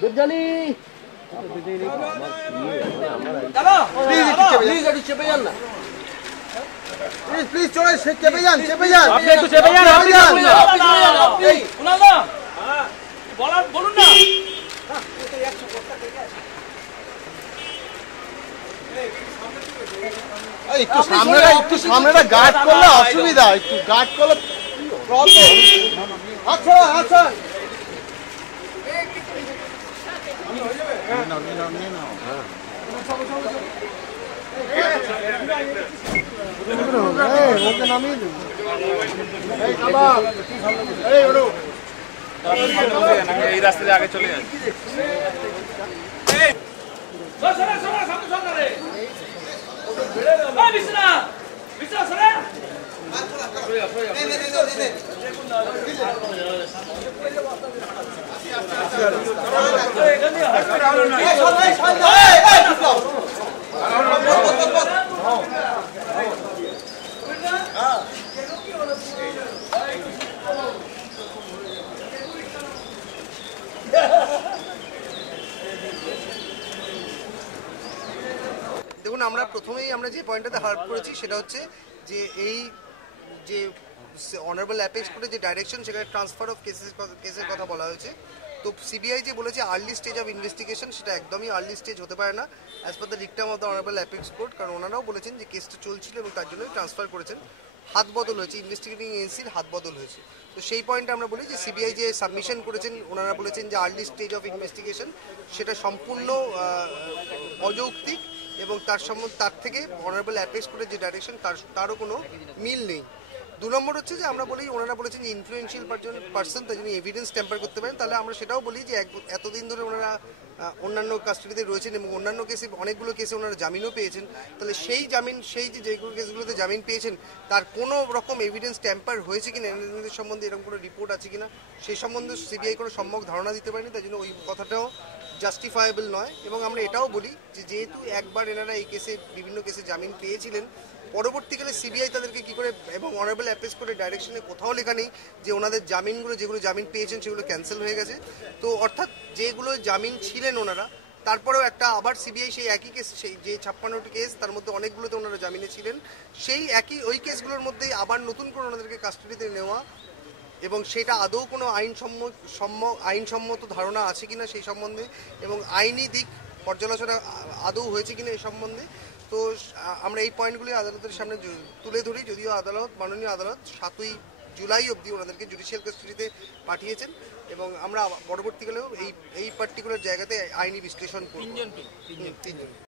Gurjani, please, choice, chepe jan. আপনি একটু চেপে যান, আপনি উনাল না বলুন না। একটু সামনেটা গার্ড করলে অসুবিধা, একটু গার্ড করলে প্রবলেম। আচ্ছা ওকে নামিয়ে দেবো। এই রাস্তা দিয়ে আগে চলে যাচ্ছি। দেখুন, আমরা প্রথমেই যে পয়েন্টটাতে হার্ট করেছি সেটা হচ্ছে যে এই যে অনারেবল অ্যাপেক্স কোর্টের যে ডাইরেকশন, সেখানে ট্রান্সফার অফ কেসের কথা বলা হয়েছে। তো সিবিআই যে বলেছে আর্লি স্টেজ অফ ইনভেস্টিগেশন, সেটা একদমই আর্লি স্টেজ হতে পারে না as per the dictum of the honourable apex court. কারণ ওনারাও বলেছেন যে কেসটা চলছিল এবং তার জন্যই ট্রান্সফার করেছেন। হাত বদল হয়েছে, ইনভেস্টিগেটিং এজেন্সির হাত বদল হয়েছে। তো সেই পয়েন্টে আমরা বলি যে সিবিআই যে সাবমিশন করেছেন, ওনারা বলেছেন যে আর্লি স্টেজ অফ ইনভেস্টিগেশন, সেটা সম্পূর্ণ অযৌক্তিক এবং তার থেকে অনারেবল অ্যাপেক্স কোর্টের যে ডাইরেকশন তারও কোনো মিল নেই। 2 নম্বর হচ্ছে যে আমরা বলি, ওনারা বলেছেন যে ইনফ্লুয়েন্সিয়াল পার্সন, তাই জন্য এভিডেন্স ট্যাম্পার করতে পারেন। তাহলে আমরা সেটাও বলি যে এতদিন ধরে ওনারা অন্যান্য কাস্টাডিতে রয়েছেন এবং অন্যান্য কেসে, অনেকগুলো কেসে ওনারা জামিনও পেয়েছেন। তাহলে সেই যেগুলো কেসগুলোতে জামিন পেয়েছেন তার কোনো রকম এভিডেন্স ট্যাম্পার হয়েছে কিনা, এদের সম্বন্ধে এরকম কোনো রিপোর্ট আছে কিনা, সেই সম্বন্ধে সিবিআই কোনো সম্যক ধারণা দিতে পারেনি। তাই জন্য ওই কথাটাও জাস্টিফায়েবল নয়। এবং আমরা এটাও বলি যে যেহেতু একবার এনারা এই কেসে, বিভিন্ন কেসে জামিন পেয়েছিলেন, পরবর্তীকালে সিবিআই তাদেরকে কী করে, এবং অনারেবল অ্যাপেক্স কোর্টের ডাইরেকশনে কোথাও লেখা নেই যে ওনাদের যেগুলো জামিন পেয়েছেন সেগুলো ক্যান্সেল হয়ে গেছে। তো অর্থাৎ যেগুলো জামিন ছিলেন ওনারা, তারপরেও আবার সিবিআই সেই একই কেস, সেই যে 56টি কেস, তার মধ্যে অনেকগুলোতে ওনারা জামিনে ছিলেন, সেই ওই কেসগুলোর মধ্যেই আবার নতুন করে ওনাদেরকে কাস্টাডিতে নেওয়া, এবং সেটা আদৌ কোনো আইনসম্মত ধারণা আছে কিনা সেই সম্বন্ধে, এবং আইনি দিক পর্যালোচনা আদৌ হয়েছে কিনা এই সম্বন্ধে। তো আমরা এই পয়েন্টগুলি আদালতের সামনে তুলে ধরি। যদিও মাননীয় আদালত 7ই জুলাই অবধি ওনাদেরকে জুডিশিয়াল কাস্টাডিতে পাঠিয়েছেন এবং আমরা পরবর্তীকালেও এই পার্টিকুলার জায়গাতে আইনি বিশ্লেষণ করব। 3 জন